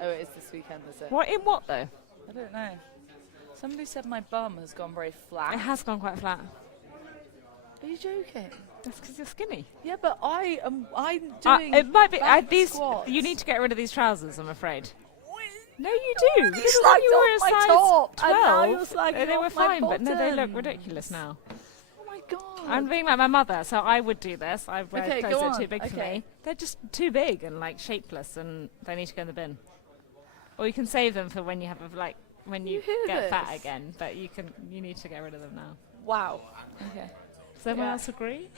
Oh, it is this weekend, is it? What in what though? I don't know. Somebody said my bum has gone very It flat. has gone quite flat. Are you joking? That's because you're skinny. Yeah, but I'm doing It might be back these. squats. You need to get rid of these trousers. I'm afraid. No, you You do. already This is when slagged you were a off my size top, 12. and now you're slagging They were off my fine, but no, they look bottoms. ridiculous now. Oh my god. I'm being like my mother, so I would do this. I wear Okay, clothes go that are on. too big for Okay. me. They're just too big and like shapeless, and they need to go in the bin. Or you can save them for when you have when you hear get fat this? again. But you need to get rid of them now. Wow. Okay. Does everyone Yeah. else agree?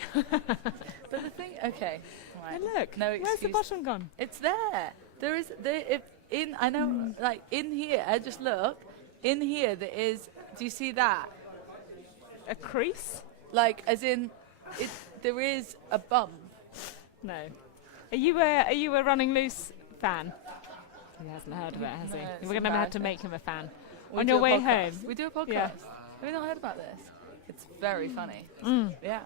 But the thing, okay. Right. Hey, look, No where's the excuse. bottom gone? It's there. There is there. If in I know, like in here. Just look. In here, there is. Do you see that? A crease? Like, as in, it. There is a bump. No. Are you a Running Loose fan? He hasn't heard of it, has No, he? it's We're gonna have to embarrassing. make him a fan. We On do your a way podcast. home. We do a podcast. Yeah. Have you not heard about this? It's very funny. Yeah.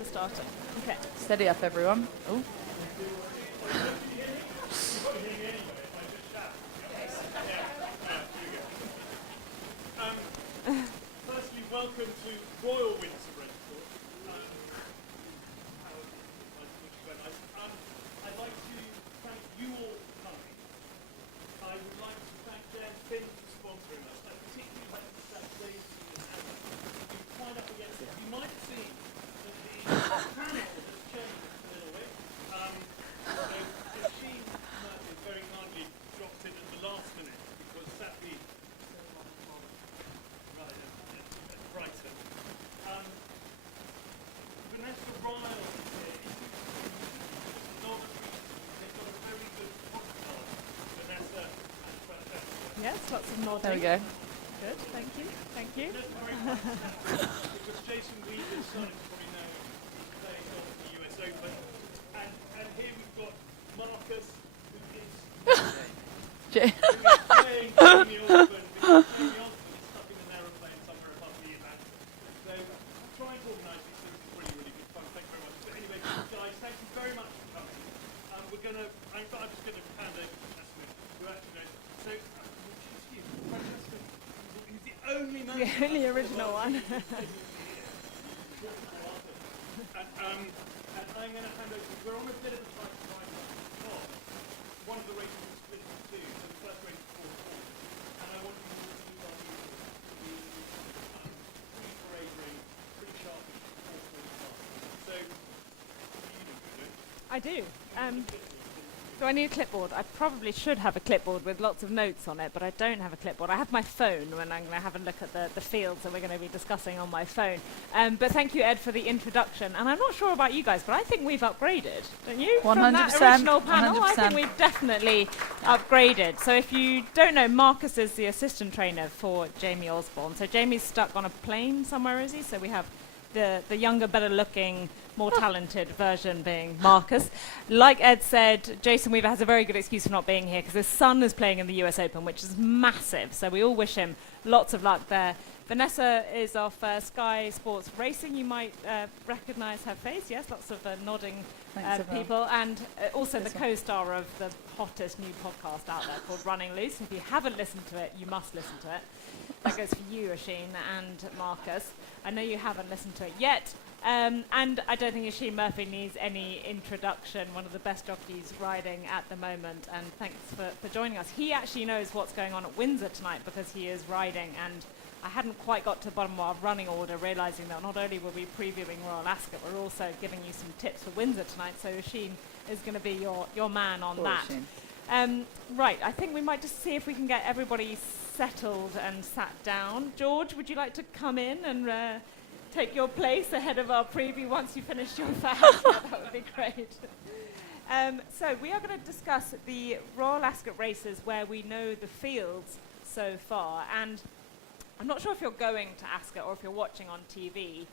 for starting. Okay. Steady up, everyone. Oh. Firstly, welcome to Royal Windsor Racecourse. I'd like to thank you all for coming. I would like to thank Dan Finn for sponsoring us. I particularly like to thank Daisy and Anna. You've quite up against it. You might have seen that the panel has changed a little bit. So she very kindly dropped in at the last minute because sadly Brighton. Vanessa Ryle is here. They've got a very good podcast, Vanessa and Francesca. Yes, lots of nodding. There we go. Good, thank you. Thank you. Just very much because Jason Weaver's son, as you probably know, is playing golf at the US Open. And here we've got Marcus, who is Jay. playing Jamie Osborne because Jamie Osborne is stuck in an aeroplane somewhere above the Atlantic. So try and organise these things. It's really, really good fun. Thank you very much. But anyway, guys, thank you very much for coming. I'm just going to hand over to Francesca, who actually knows. So, excuse you, Francesca, who's the only man. The only original one. And I'm going to hand over. We're on a bit of a tight time because one of the races is split into two. So the first race is 4-4. And I want you all to do our usual. The pre-parade ring, pretty sharp, 4-4 So, you do it. I do. Do I need a clipboard? I probably should have a clipboard with lots of notes on it, but I don't have a clipboard. I have my phone when I'm going to have a look at the fields that we're going to be discussing on my phone. But thank you, Ed, for the introduction. And I'm not sure about you guys, but I think we've upgraded, don't you? 100%. From that original panel, I 100%. think we've definitely upgraded. So if you don't know, Marcus is the assistant trainer for Jamie Osborne. So Jamie's stuck on a plane somewhere, is he? So we have the younger, better-looking, more talented version being Marcus. Like Ed said, Jason Weaver has a very good excuse for not being here because his son is playing in the US Open, which is massive. So we all wish him lots of luck there. Vanessa is off Sky Sports Racing. You might recognise her face. Yes, lots of nodding people. And also the co-star of the hottest new podcast out there called Running Loose. If you haven't listened to it, you must listen to it. That goes for you, Oisin, and Marcus. I know you haven't listened to it yet. And I don't think Oisin Murphy needs any introduction, one of the best jockeys riding at the moment. And thanks for joining us. He actually knows what's going on at Windsor tonight because he is riding. And I hadn't quite got to the bottom of our running order, realising that not only were we previewing Royal Ascot, we're also giving you some tips for Windsor tonight. So Oisin is going to be your man on that. Right, I think we might just see if we can get everybody settled and sat down. George, would you like to come in and take your place ahead of our preview once you finish your fast? Yeah, that would be great. So we are going to discuss the Royal Ascot races where we know the fields so far. And I'm not sure if you're going to Ascot or if you're watching on TV,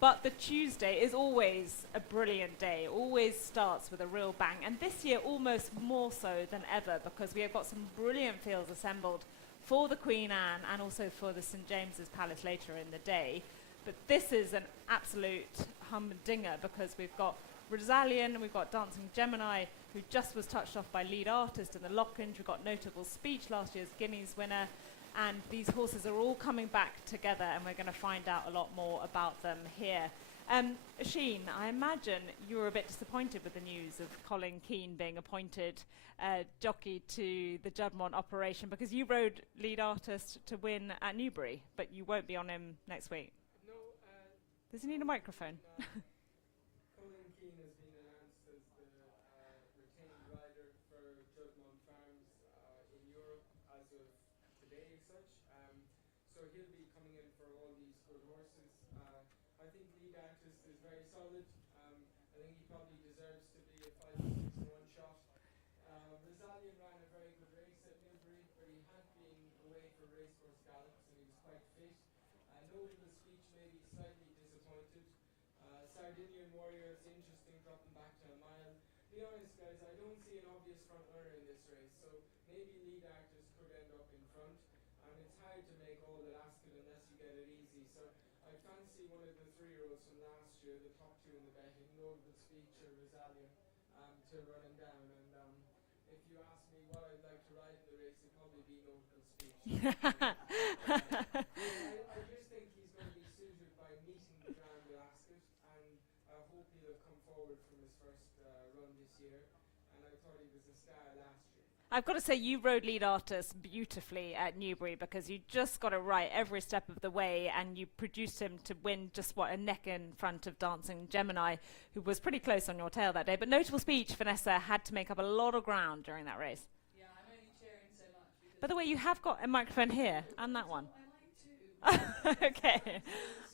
but the Tuesday is always a brilliant day, always starts with a real bang. And this year almost more so than ever because we have got some brilliant fields assembled for the Queen Anne and also for the St James's Palace later in the day. But this is an absolute humdinger because we've got Rosalien, we've got Dancing Gemini, who just was touched off by lead artist in the Lockridge. We've got Notable Speech, last year's Guineas winner. And these horses are all coming back together, and we're going to find out a lot more about them here. Oisin, I imagine you were a bit disappointed with the news of Colin Keane being appointed jockey to the Juddmonte operation because you rode lead artist to win at Newbury, but you won't be on him next week. No. Does he need a microphone? Colin Keane has been announced as the retained rider for Juddmonte Farms in Europe as of today as such. So he'll be coming in for all these good horses. I think lead artist is very solid. I think he probably deserves to be a 5-6-1 shot. Rosalien ran a very good race at Newbury, but he had been away for Racecourse gallops and he was quite fit. Notable Speech may be slightly disappointed. Sardinian Warrior is interesting, dropping back to a mile. Be honest, guys, I don't see an obvious front runner in this race, so maybe lead artist could end up in front. It's hard to make all at Ascot unless you get it easy. So I fancy one of the 3-year-olds from last year, the top two in the to run him down. And if you ask me what I'd like to ride in the race, it'd probably be notable speech. I just think he's going to be suited by meeting the ground at Ascot, and I hope he'll have come forward from his first run this year. And I thought he was a star last year. I've got to say, you rode lead artist beautifully at Newbury because you just got it right every step of the way, and you produced him to win just a neck in front of Dancing Gemini, who was pretty close on your tail that day. But notable speech, Vanessa had to make up a lot of ground during that race. Yeah, I'm only cheering so much. By the way, you have got a microphone here and that one. I like to. Okay.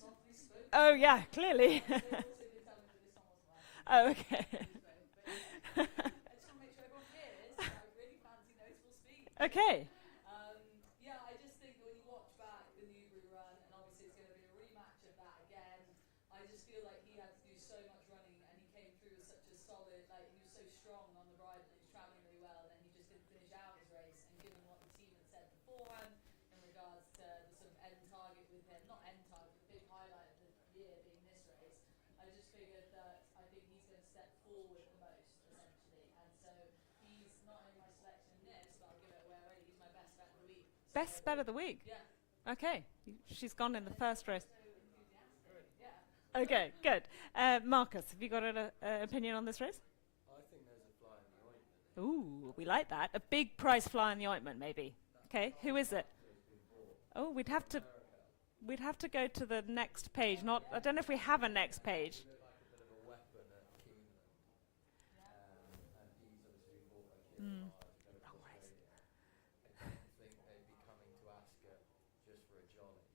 Softly spoken. Oh yeah, clearly. They also did tell me that this one wasn't right. Oh, okay. I just want to make sure everyone hears that I really fancy notable speech. Okay. Yeah, I just think that when you watch back the Newbury run, and obviously it's going to be a rematch of that again, I just feel like he had to do so much running, and he came through with such a solid, like he was so strong on the ride, and he was travelling really well, and he just didn't finish out his race. And given what the team had said beforehand in regards to the sort of end target with him, not end target, the big highlight of the year being this race, I just figured that I think he's going to step forward the most, essentially. And so he's not only my selection in this, but I'll give it away already. He's my best bet of the week. Best bet of the week. Yeah. Okay. She's gone in the first race. So enthusiastic. Yeah. Okay, good. Marcus, have you got an opinion on this race? I think there's a fly in the ointment. Ooh, we like that. A big prize fly in the ointment, maybe. Okay, who is it? Oh, we'd have to go to the next page. Not, I don't know if we have a next page. Looked like a bit of a weapon at Keeneland. And he's obviously been bought by Keeneland. Wrong race. I don't think they'd be coming to Ascot just for a jolly.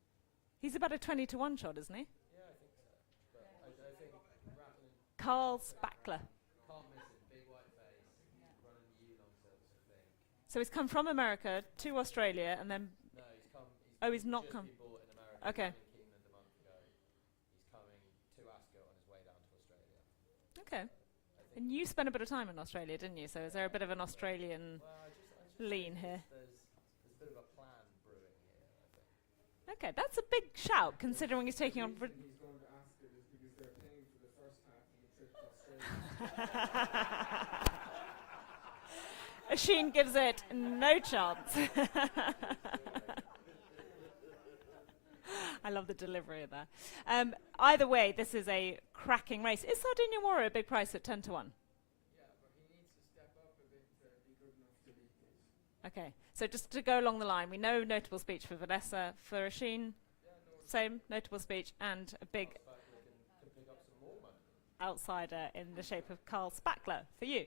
He's about a 20 to 1 shot, isn't he? Yeah, I think so. But I think rattling, Carl Spackler. can't miss it. Big white face, running the U-long service, I think. So he's come from America to Australia and then... No, he's come. Oh, he's not just come. been bought in America. Okay. He was in Keeneland a month ago. He's coming to Ascot on his way down to Australia. Okay. I think. And you spent a bit of time in Australia, didn't you? So is there a bit of an Australian Well, I just lean think here? There's a bit of a plan brewing here, I think. Okay, that's a big shout considering he's taking on... The reason he's going to Ascot is because they're paying for the first half of the trip to Australia. Oisin gives it no chance. I love the delivery of that. Either way, this is a cracking race. Is Sardinia Warrior a big price at 10 to 1? Yeah, but he needs to step up a bit to be good enough to beat these. Okay, so just to go along the line, we know notable speech for Vanessa, for Oisin, Yeah, no, same notable speech, and a big Spackler can pick up some more money. outsider in the shape of Carl Spackler for you.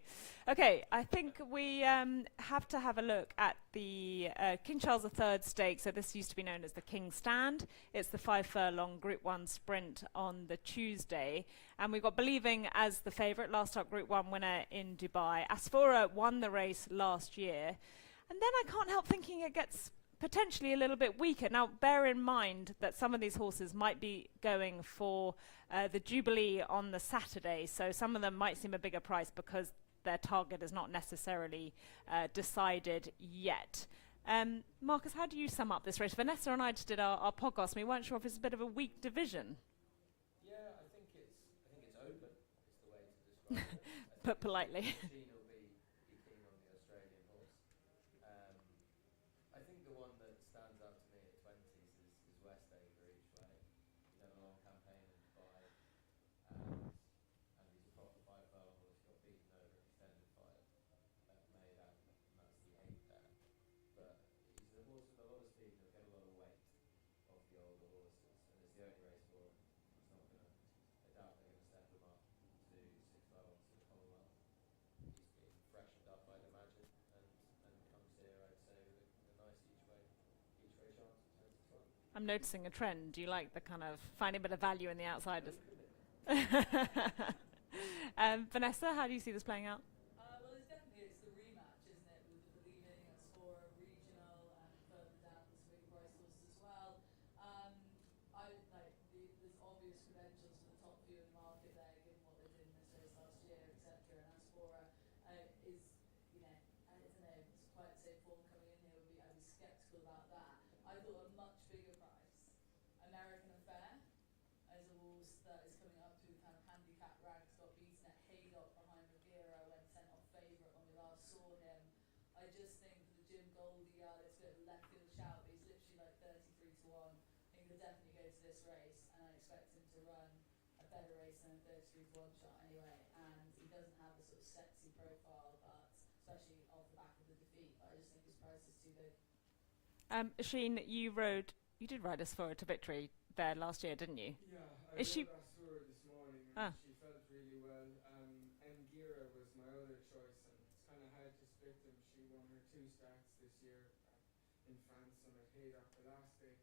Okay, I think we have to have a look at the King Charles III Stakes. So this used to be known as the King Stand. It's the 5 furlong Group 1 sprint on the Tuesday. And we've got Believing as the favourite, last up Group 1 winner in Dubai. Asphora won the race last year. And then I can't help thinking it gets potentially a little bit weaker. Now, bear in mind that some of these horses might be going for the Jubilee on the Saturday, so some of them might seem a bigger price because their target is not necessarily decided yet. Marcus, how do you sum up this race? Vanessa and I just did our podcast, and we weren't sure if it's a bit of a weak division. Yeah, I think it's open. Is the way to describe it. I Put think politely. Gene will be keen on the Australian horse. I think the one that stands out to me at 20s is West Acre each way. He's had a long campaign in Dubai, and he's a proper 5 furlong horse. He got beaten over an extended fight at Maidan, and that's the 8 there. But he's a horse with a lot of speed and he'll get a lot of weight off the older horses, and it's the only race for him. He's not going to, I doubt they're going to step him up to 6 furlongs to the Commonwealth. He's been freshened up, I'd imagine, and comes here, I'd say, with a nice each way chance at 10 to 12. I'm noticing a trend. Do you like the kind of finding a bit of value in the outsiders? Vanessa, how do you see this playing out? Well, it's the rematch, isn't it, with the Believing and Spora regional and further down some big price horses as well. There's obvious credentials for the top few in the market there, given what they did in this race last year, etc. And Spora is, I don't know, it's quite the same form coming in here. I'd be sceptical about that. I thought a much bigger price, American Affair, as a horse that is coming up to kind of handicap ranks, got beaten at Haydock behind Riviera, went Sheen, you did ride Asfora to victory there last year, didn't you? Yeah, I Is rode she? Asura this morning and Ah. she felt really well. Ngira was my other choice and it's kind of hard to split them. She won her 2 starts this year in France and at Haydock the last day.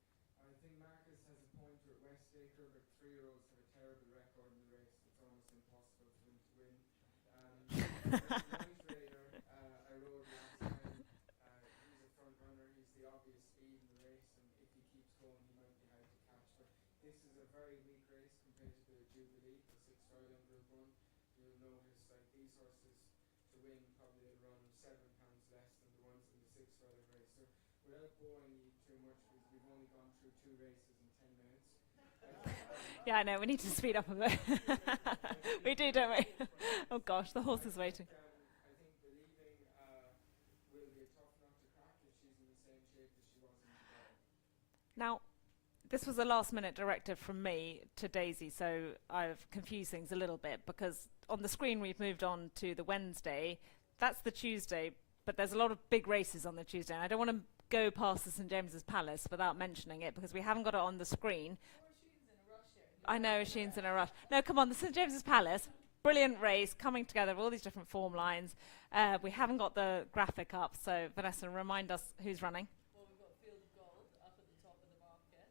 I think Marcus has a pointer at Westacre, but 3-year-olds have a terrible record in the race. It's almost impossible for them to win. Night Raider, I rode last time. He's a front runner. He's the obvious speed in the race, and if he keeps going, he might be hard to catch. But this is a very weak race compared to the Jubilee, the 6 furlong group one. You'll notice like these horses to win probably will run £7 less than the ones in the 6 furlong race. So without boring you too much, because we've only gone through 2 races in 10 minutes. Yeah, I know. We need to speed up a bit. We do, don't we? Oh gosh, the horse is waiting. I think believing will be a tough nut to crack if she's in the same shape as she was in Dubai. Now, this was a last-minute directive from me to Daisy, so I've confused things a little bit because on the screen we've moved on to the Wednesday. That's the Tuesday, but there's a lot of big races on the Tuesday, and I don't want to go past the St James's Palace without mentioning it because we haven't got it on the screen. I know Sheen's in a rush. No, come on, the St James's Palace, brilliant race, coming together of all these different form lines. We haven't got the graphic up, so Vanessa, remind us who's running. Well, we've got Field of Gold up at the top of the market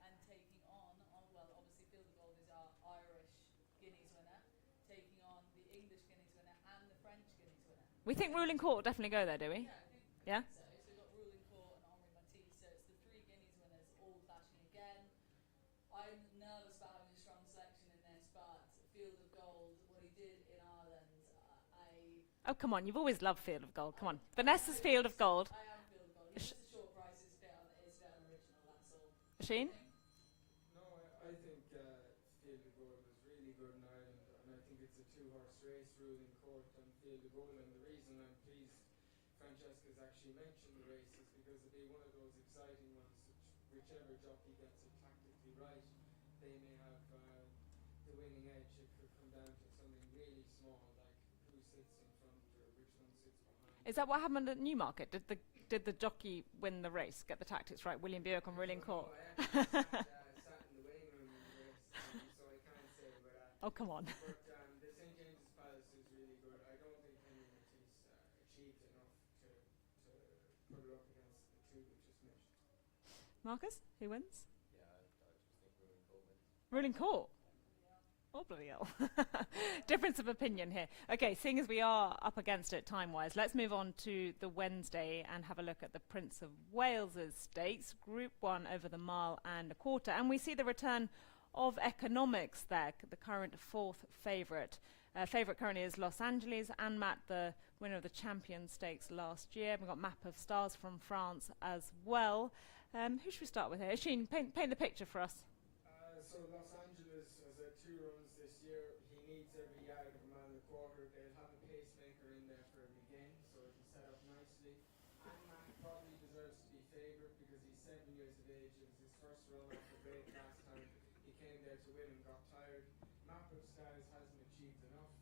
and taking on, well, obviously Field of Gold is our Irish Guineas winner, taking on the English Guineas winner and the French Guineas winner. We think Ruling Court will definitely go there, do we? Yeah, I think Yeah? so. So we've got Ruling Court and Henri Matisse, so it's the 3 Guineas winners all clashing again. I'm nervous about having a strong selection in this, but Field of Gold, what he did in Ireland, Oh, come on, you've always loved Field of Gold. Come on. Vanessa's Field of Gold. I am Field of Gold. It's just a short price, it's a bit unoriginal, that's all. Sheen? No, I think Field of Gold was really good in Ireland, and I think it's a 2-horse race, Ruling Court and Field of Gold, and the reason I'm pleased Francesca's actually mentioned the race is because it'll be one of those exciting ones, whichever jockey gets it tactically right, they may have the winning edge. It could come down to something really small, like who sits in front or which one sits behind. Is that what happened at Newmarket? Did the jockey win the race, get the tactics right? William Buick on Ruling Court? I actually sat in the waiting room in the race, so I can't say, but Oh, come on. but the St James's Palace is really good. I don't think Henry Matisse achieved enough to put it up against the 2 we just mentioned. Marcus, who wins? Yeah, I just think Ruling Court wins. Ruling Court. Oh, bloody hell. Difference of opinion here. Okay, seeing as we are up against it time-wise, let's move on to the Wednesday and have a look at the Prince of Wales's Stakes, Group 1 over the mile and a quarter. And we see the return of Economics there, the current 4th favourite. Favourite currently is Los Angeles, and Matt, the winner of the Champion Stakes last year. We've got Map of Stars from France as well. Who should we start with here? Sheen, paint the picture for us. So Los Angeles has had 2 runs this year. He needs every yard of a mile and a quarter. They'll have a pacemaker in there for him again, so it'll set up nicely. Anmac probably deserves to be favourite because he's 7 years of age. It was his first run off the break last time. He came there to win and got tired. Map of Stars hasn't achieved enough.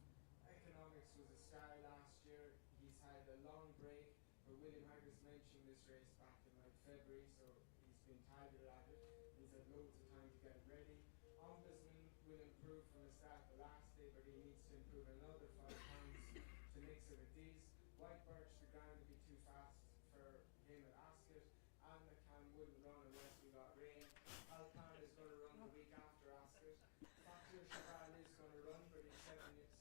Economics was a star last year. He's had a long break, but William Haggas mentioned this race back in like February, so he's been targeted at it. He's had loads of time to get it ready. Ombudsman will improve from the start the last day, but he needs to improve another 5 pounds to mix it with these. White Birch, the ground would be too fast for him at Ascot. And the Cam wouldn't run unless we got rain. Alpan is going to run the week after Ascot. Factor Cheval is going to run, but he's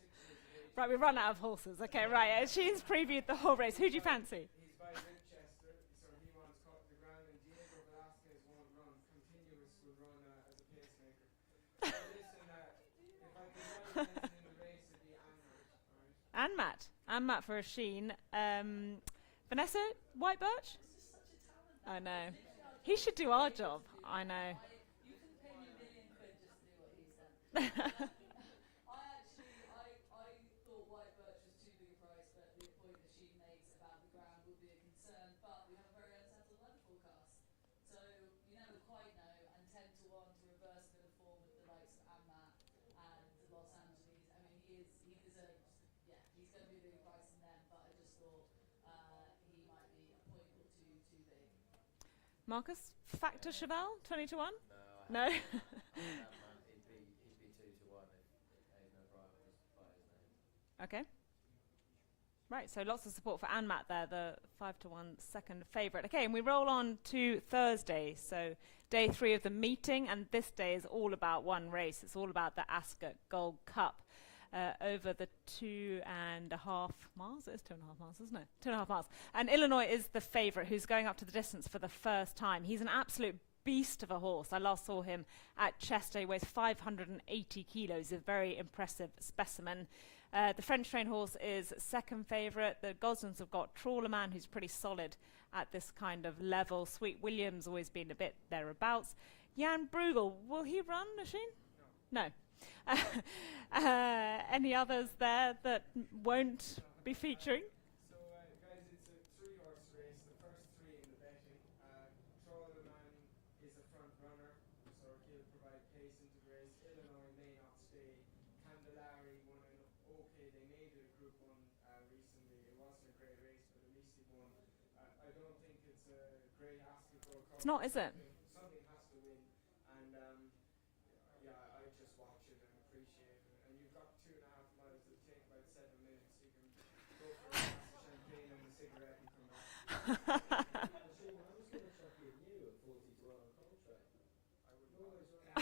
6 years of age. Right, we've run out of horses. Okay, right. Sheen's previewed the whole race. Who do you fancy? He's by Winchester, so he wants cut the ground, and Diego Velasquez won't run. Continuous will run as a pacemaker. Listen, if I could run anything in the race, it'd be Anmac, alright? And Matt for a Sheen. Vanessa, White Birch? He's just such a talent. I know. He should do our job. I know. You can pay me £1 million just to do what he's done. I thought White Birch was too big a price, but the point that she makes about the ground would be a concern. But we have a very unsettled weather forecast, so you never quite know. And 10 to 1 to reverse a bit of form with the likes of Anmat and Los Angeles. I mean, he deserves. Yeah, he's going to be a big price in them. But I just thought he might be a point or two too big. Marcus, Factor Cheval, 20 to 1? No, I No? haven't. I haven't, man. He'd be 2 to 1 if Aidan O'Brien was by his name. Okay. Right, so lots of support for Anmat there, the 5 to 1 second favourite. Okay, and we roll on to Thursday, so day 3 of the meeting, and this day is all about one race. It's all about the Ascot Gold Cup over the 2.5 miles. It is 2.5 miles, isn't it? 2.5 miles. And Illinois is the favourite, who's going up to the distance for the first time. He's an absolute beast of a horse. I last saw him at Chester. He weighs 580 kilos, a very impressive specimen. The French trained horse is second favourite. The Goslings have got Trawlerman, who's pretty solid at this kind of level. Sweet Williams always been a bit thereabouts. Jan Bruegel, will he run, Oisin? No. Any others there that won't be featuring? So, guys, it's a 3-horse race. The first 3 in the betting. Trawlerman is a front runner, so he'll provide pace into the race. Illinois may not stay. Candelari won an okay. They made it a Group 1 recently. It wasn't a great race, but at least he won. I don't think it's a great Ascot Gold Cup. It's not, is it? Something has to win, and yeah, I just watch it and appreciate it. And you've got 2.5 miles that take about 7 minutes. You can go for a glass of champagne and a cigarette and come back. Shane, I was going to chuck in you at 40 to 1 on Coltrane. I would always run.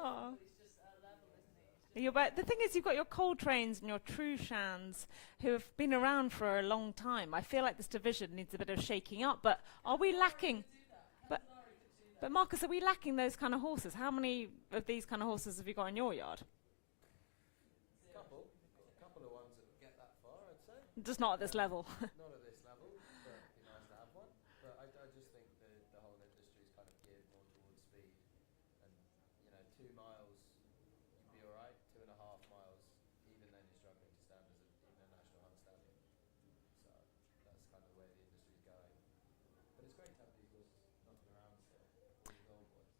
Oh. He's just at level, isn't he? The thing is, you've got your Coltranes and your Trushans who have been around for a long time. I feel like this division needs a bit of shaking up, but are we lacking? But Marcus, are we lacking those kind of horses? How many of these kind of horses have you got in your yard? A couple of ones that get that far, I'd say. Just not at this level. Not at this level, but it'd be nice to have one. But I just think the whole industry is kind of geared more towards speed. And, 2 miles, you'd be alright. 2.5 miles, even then you're struggling to stand as even a national hunt stallion. So that's kind of the way the industry's going. But it's great to have these horses knocking around still, all these old boys.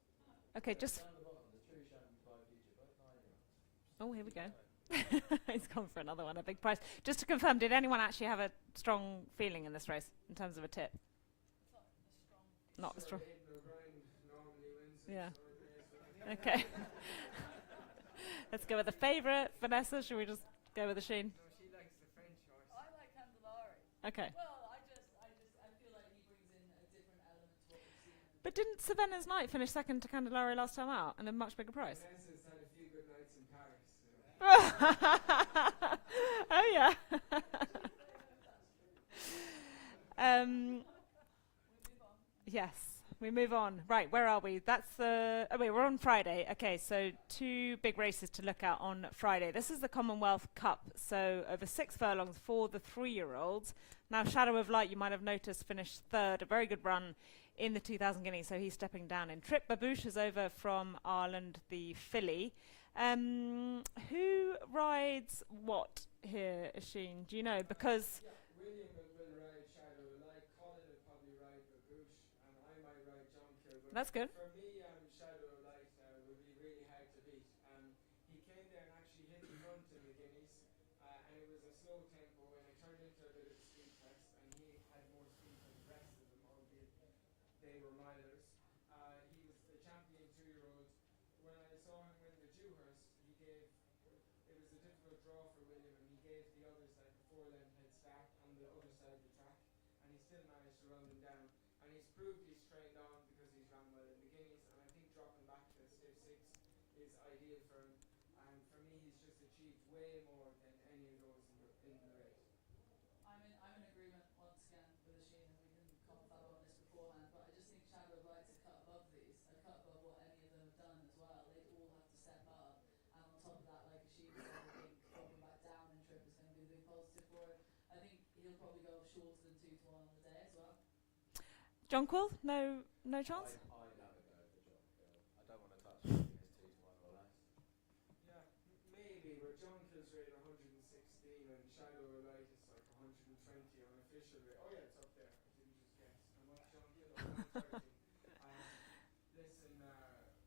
Okay, just... Down the bottom, the True Shan and Five Future, both 9-year-olds. Oh, here we go. He's gone for another one, a big price. Just to confirm, did anyone actually have a strong feeling in this race in terms of a tip? Not strong. Aidan O'Brien normally wins. Yeah. So it is, Okay. Let's go with the favourite. Vanessa, should we just go with the Sheen? No, she likes the French horse. I like Candelari. Okay. Well, I feel like he brings in a different element to what we've seen. But didn't Savannah's Knight finish second to Candelari last time out and a much bigger price? Vanessa's had a few good nights in Paris. So. Oh, yeah. Yes, we move on. Right, where are we? That's the... Oh, wait, we're on Friday. Okay, so 2 big races to look at on Friday. This is the Commonwealth Cup, so over 6 furlongs for the 3-year-olds. Now, Shadow of Light, you might have noticed, finished third, a very good run in the 2,000 guineas, so he's stepping down in Trip. Babouche is over from Ireland, the filly. Who rides what here, Oisin? Do you know? Because... Yeah, William will ride Shadow of Light. Colin will probably ride Babouche, and I might ride John Kill. That's good. For me, Shadow of Light will be really hard to beat. He came there and actually hit the front in the Guineas, and it was a slow tempo, and it turned into a bit of a speed test, and he had more speed than the rest of them, albeit they were milers. He was the champion 2-year-old. When I saw him win the Dewhurst, it was a difficult draw for William, and he gave the others like a 4-length head start on the other side of the track, and he still managed to run them down. And he's proved he's trained on because he's ran well in the Guineas, and I think dropping back to stiff 6 is ideal for him. And for me, he's just achieved way more than any of those in the race. I'm in agreement once again with Oisin, and we didn't comment that on this beforehand, but I just think Shadow of Light's a cut above these, a cut above what any of them have done as well. They all have to step up, and on top of that, like Oisin said, I think dropping back down in Trip is going to be a big positive for him. I think he'll probably go shorter than 2 to 1 on the day as well. John Quill? No chance? I'd have a go for John Kill. I don't want to touch anything that's 2 to 1 or less. Yeah, maybe, but John Kill's rated 116, and Shadow of Light is like 120 unofficial rate. Oh yeah, it's up there. I didn't just guess. And what's John Kill? 130. Listen,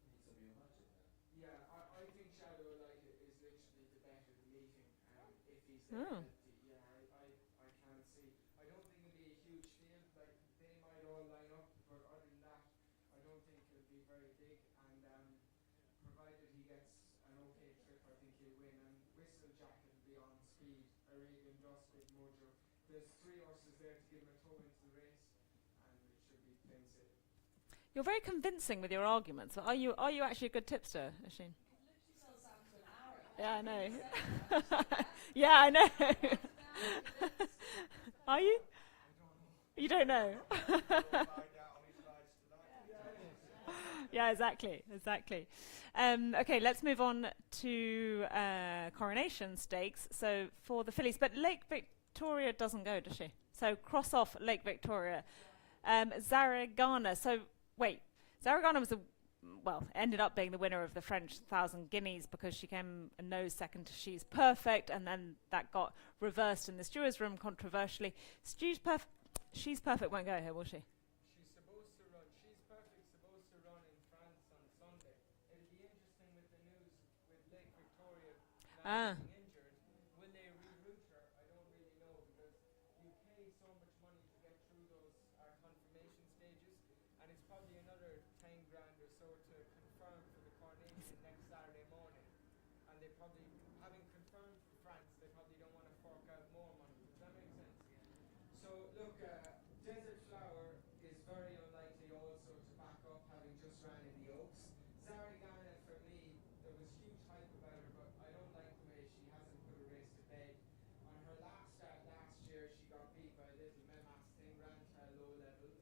Need some of your magic there. yeah, I think Shadow of Light is literally the bet of the meeting. If he's Oh. healthy, yeah, I can't see. I don't think it'll be a huge field. Like they there's 3 horses there to give him a toe into the race, and it should be plain sailing. You're very convincing with your arguments. Are you actually a good tipster, Oisin? Literally sells down to an hour. Yeah, I know. Yeah, I know. Are you? You don't know. Yeah, exactly. Okay, let's move on to Coronation Stakes. So for the fillies, but Lake Victoria doesn't go, does she? So cross off Lake Victoria. Zaragana. So wait, Zaragana was ended up being the winner of the French 1,000 Guineas because she came a nose second to She's Perfect, and then that got reversed in the stewards' room controversially. She's Perfect won't go here, will she? She's supposed to run. She's Perfect supposed to run in France on Sunday. It'll be interesting with the news with Lake Victoria now being injured. Will they reroute her? I don't really know, because you pay so much money to get through those confirmation stages, and it's probably another 10 grand or so to confirm for the coronation next Saturday morning. And they probably, having confirmed for France, they probably don't want to fork out more money. Does that make sense? So look, Desert Flower is very unlikely also to back up, having just ran in the Oaks. Zaragana, for me, there was huge hype about her, but I don't like the way she hasn't put a race to bed. On her last start last year, she got beat by a little Memas thing, ran to a low level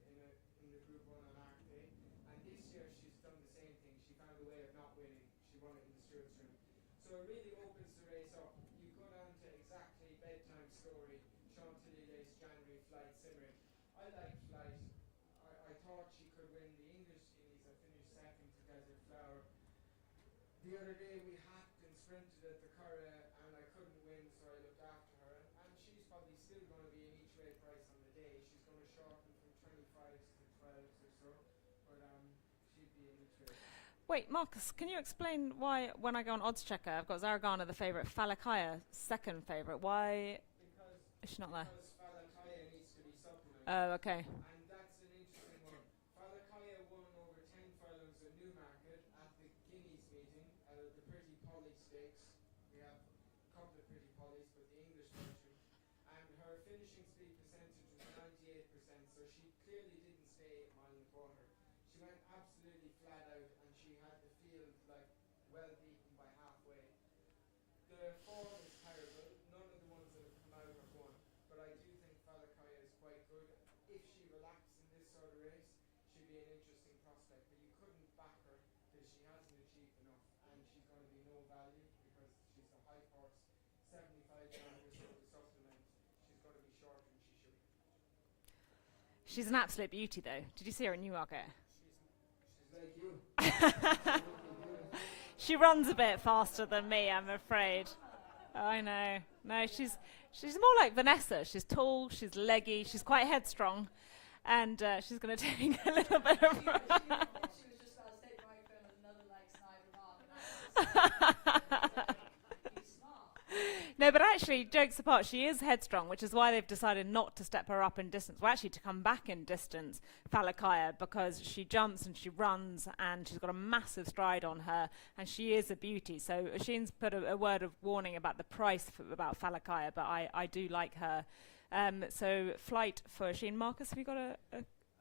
in the Group 1 on Arc Day. And this year she's done the same thing. She found a way of not winning. She won it in the stewards' room. So it really opens the race up. You go down to exactly bedtime story, Chantilly Lace, January, Flight, Simmering. I like Flight. I thought she could win the English Guineas. I finished second to Desert Flower. The other day we hacked and sprinted at the Curragh and I couldn't win, so I looked after her. And she's probably still going to be an each way price on the day. She's going to shorten from 25s to 12s or so, but she'd be an each way. Wait, Marcus, can you explain why when I go on Odds Checker, I've got Zaragana the favourite, Falakaya second favourite. Why is she not there? Because Falakaya needs to be supplemented. Oh, okay. And that's an interesting one. Falakaya won over 10 furlongs at Newmarket at the Guineas meeting, the Pretty Polly Stakes. We have a couple of Pretty Pollies, but the English version. And her finishing speed percentage was 98%, so she clearly didn't stay 1 mile and a quarter. She went absolutely flat out, and she had the field like well beaten by halfway. The form is terrible. None of the ones that have come out have won. But I do think Falakaya is quite good. If she relaxed in this sort of race, she'd be an interesting prospect. But you couldn't back her because she hasn't achieved enough. And she's going to be no value because she's the high horse. 75 grand or so to supplement. She's going to be shorter than she should be. She's an absolute beauty, though. Did you see her in Newmarket? She's like you. She runs a bit faster than me, I'm afraid. I know. No, she's more like Vanessa. She's tall, she's leggy, she's quite headstrong, and she's going to take a little bit of. She was just about to take the microphone with another like snide remark. He's smart. No, but actually, jokes apart, she is headstrong, which is why they've decided not to step her up in distance. Well, actually, to come back in distance, Falakaya, because she jumps and she runs and she's got a massive stride on her, and she is a beauty. So Oisin's put a word of warning about the price about Falakaya, but I do like her. So Flight for Oisin. Marcus, have you got a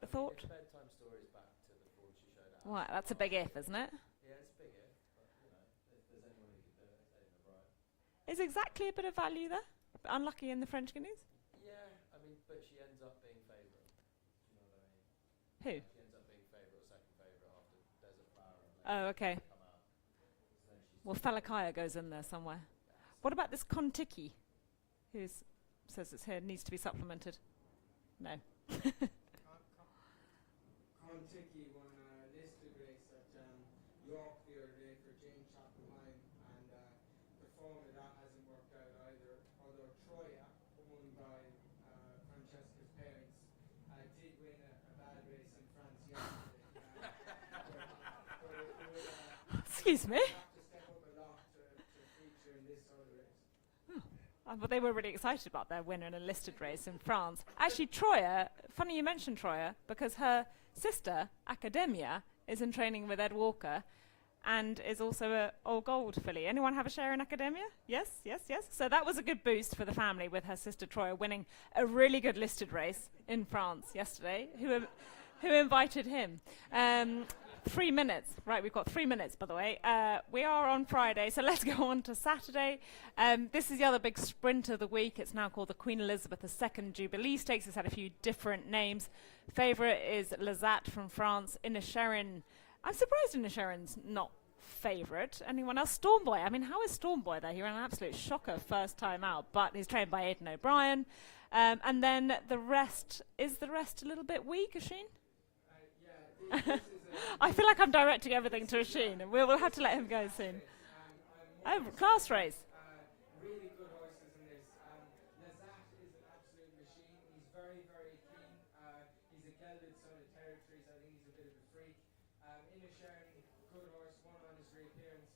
thought? If bedtime stories back to the form she showed out. Right, that's a big if, isn't it? Yeah, it's a big if, but you know, if there's anyone who could do it, it's Aidan O'Brien. Is exactly a bit of value there? Unlucky in the French Guineas? Yeah, I mean, but she ends up being favourite. Do you know what I mean? Who? She ends up being favourite or second favourite after Desert Flower and Oh, okay. come out. So then she's Well, Falakaya goes in there somewhere. What about this Kontiki, who says it's here, needs to be supplemented? No. Kontiki won a listed race at York the other day for Jane Chapman, and the form of that hasn't worked out either. Although Troya, won by Francesca's parents, did win a bad race in France yesterday. Excuse me? Have to step up a lot to feature in this sort of race. But they were really excited about their win in a listed race in France. Actually, Troya, funny you mentioned Troya, because her sister, Academia, is in training with Ed Walker, and is also a All Gold filly. Anyone have a share in Academia? Yes, yes, yes. So that was a good boost for the family with her sister Troya winning a really good listed race in France yesterday. Who invited him? 3 minutes. Right, we've got 3 minutes, by the way. We are on Friday, so let's go on to Saturday. This is the other big sprint of the week. It's now called the Queen Elizabeth II Jubilee Stakes. It's had a few different names. Favourite is Lazat from France. Inisherin. I'm surprised Inisherin's not favourite. Anyone else? Stormboy. I mean, how is Stormboy there? He ran an absolute shocker first time out, but he's trained by Aidan O'Brien. And then the rest, is the rest a little bit weak, Oisin? I feel like I'm directing everything to Oisin, and we'll have to let him go soon. Oh, class race. Really good horses in this. Lazat is an absolute machine. He's very, very keen. He's a gelded son of territories. I think he's a bit of a freak. Inisherin, good horse, won on his reappearance.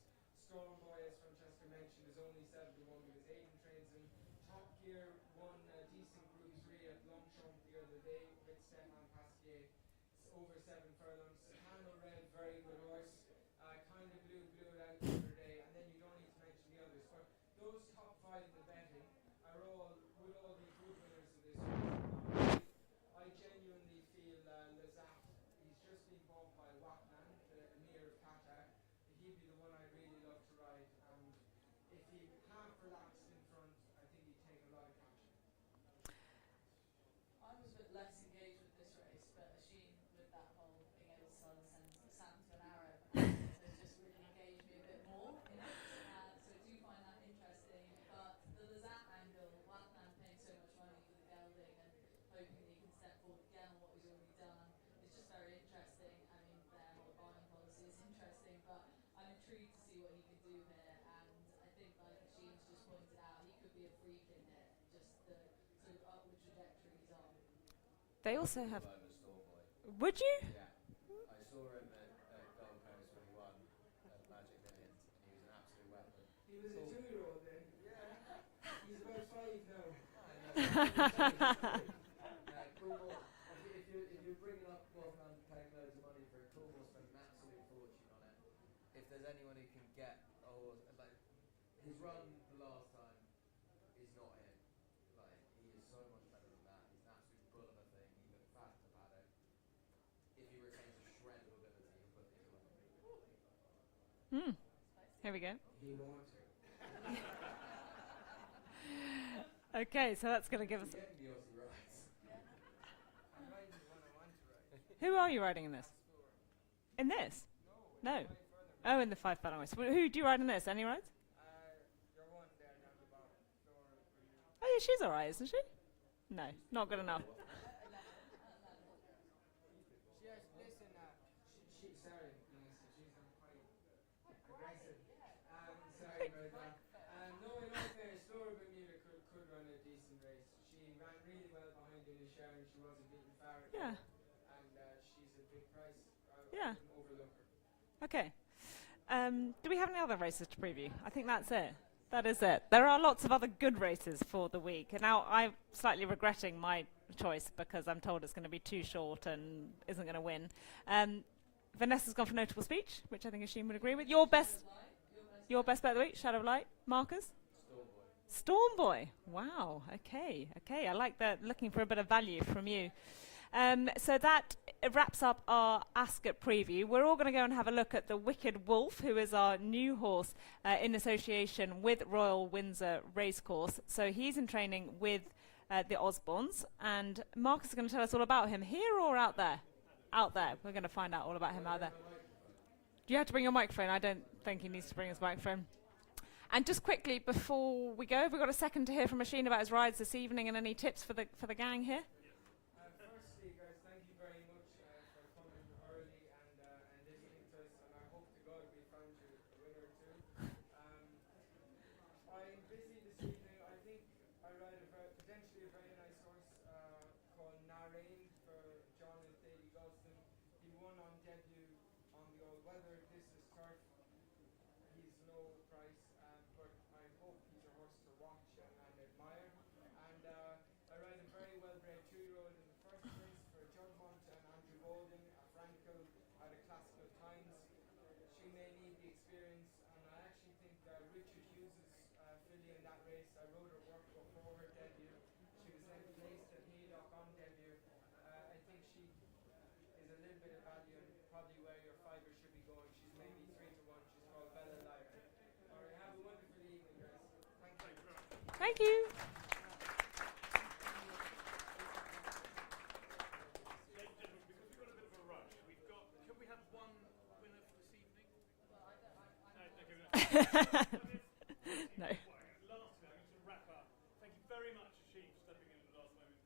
Stormboy, as Francesca mentioned, is only 7-1 because Aidan trains him. Top Gear won a decent Group 3 at Longchamp the other day with Stefan Pasquier. It's over 7 furlongs. Satano Red, very good horse. Kind of blew it out the other day, and then you don't need to mention the others. But those top 5 in the betting would all be good winners of this race. I genuinely feel Lazat, he's just been bought by Waknan, the Emir of Qatar. He'd be the one I'd really love to ride, and if he half relaxed in front, I think he'd take a lot of catching. I was a bit less engaged with this race, but Oisin, with that whole being able to sell the sand to an Arab, has just really engaged me a bit more in it. So I do find that interesting. But the Lazat angle, Watnan paying so much money for the gelding and hoping that he can step forward again on what he's already done, is just very interesting. I mean, their whole buying policy is interesting, but I'm intrigued to see what he can do here. And I think, like Oisin's just pointed out, he could be a freak in it, just the sort of upward trajectory he's on. They also have... I'm a Stormboy. Would you? Yeah. I saw him at Gold Coast when he won Magic Millions, and he was an absolute weapon. He was a 2-year-old then. Yeah. He's about 5 now. Cool. If you're bringing up Wolfman paying loads of money for a cool horse, spend an absolute fortune on it. If there's anyone who can get a horse, like his run the last time is not him. Like he is so much better than that. He's an absolute bull of a thing. He looked fast in the paddock. If he retains a shred of ability, he'll put these away. Here we go. He wants to. Okay, so that's going to give us... Getting the Aussie rights. I'm riding the one I want to ride. Who are you riding in this? In this? No. Oh, in the 5 furlong race. Who do you ride in this? Any rides? Your one there down the bottom. Oh, yeah, she's all right, isn't she? No, not good enough. She has, listen, sorry, Vanessa, she's quite aggressive. Sorry about that. No, in all fairness, Laura Bermuda could run a decent race. She ran really well behind Inisherin. She wasn't beaten far. Yeah. And she's a big price. Yeah. I wouldn't overlook her. Okay. Do we have any other races to preview? I think that's it. That is it. There are lots of other good races for the week. And now I'm slightly regretting my choice because I'm told it's going to be too short and isn't going to win. Vanessa's gone for notable speech, which I think Oisin would agree with. Your best bet of the week, Shadow of Light. Marcus? Stormboy. Wow. Okay. I like that. Looking for a bit of value from you. So that wraps up our Ascot preview. We're all going to go and have a look at the Wicked Wolf, who is our new horse in association with Royal Windsor Racecourse. So he's in training with the Osbornes, and Marcus is going to tell us all about him. Here or out there? Out there. We're going to find out all about him out there. Do you have to bring your microphone? I don't think he needs to bring his microphone. And just quickly before we go, have we got a second to hear from Oisin about his rides this evening and any tips for the gang here? Firstly, guys, thank you very much for coming early and listening to us, and I hope to God we found you a winner too. I'm busy this evening. I think I ride potentially a very nice horse called Narain for John and Daly Gulston. He won on debut on the All Weather. This is turf. He's no price, but I hope he's a horse to watch and admire. And I ride a very well-bred 2 Thank you. Ladies and gentlemen, because we've got a bit of a rush, can we have one winner for this evening? No. Last bit, I'm going to wrap up. Thank you very much, Ashim, for stepping in at the last moment.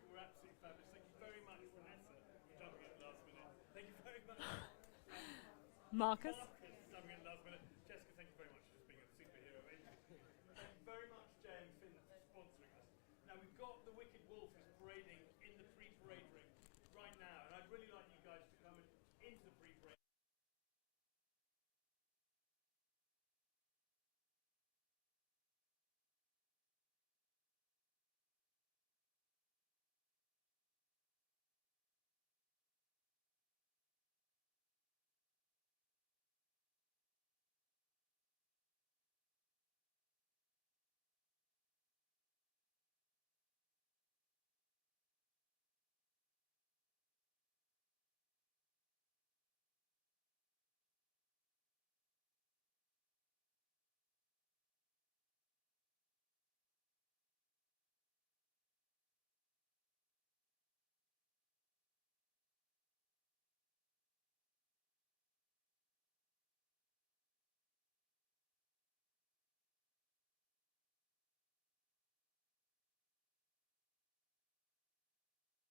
You were absolutely fabulous. Thank you very much, Vanessa, for jumping in at the last minute. Thank you very much. Marcus.